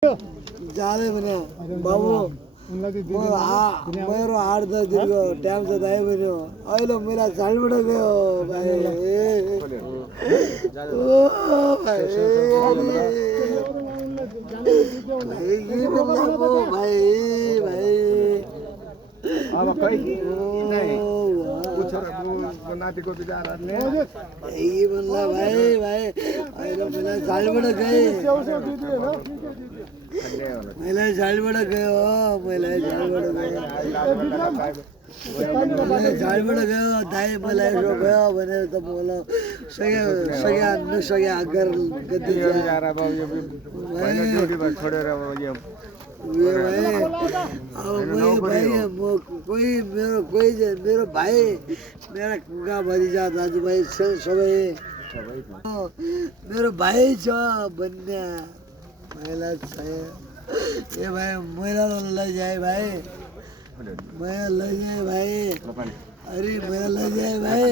जाले भने बाबु मेरो 8-10 दिनको टाइम छ दाइ भन्यो अहिले मेरा झाडीबाट गयो भाइ ओ भाइ भाइ भाइ अब खै नातिको बिचाराले यही भन्ला भाइ भाइ अहिले मेरा झाडीबाट गए मैले झाडीबाट गयो मैले झाडीबाट गयो दाइ मलाई यसो गयो भनेर त बोला सग्या नसग्या अगर गति छोडेर कोही मेरो भाइ मेरा कुका भतिजा दाजुभाइ सबै मेरो भाइ छ भन्ने महिला छ ए भाइ महिला लैजाए भाइ महिला लैजाए भाइ अरे महिला लैजाए भाइ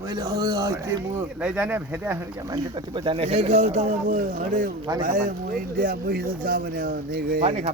मैले अस्ति म लैजाने भेट्या मान्छे कति पो जाने एक गाउँमा म अरे भाइ म इन्डिया मसित जा भने नै गएँ पानी खा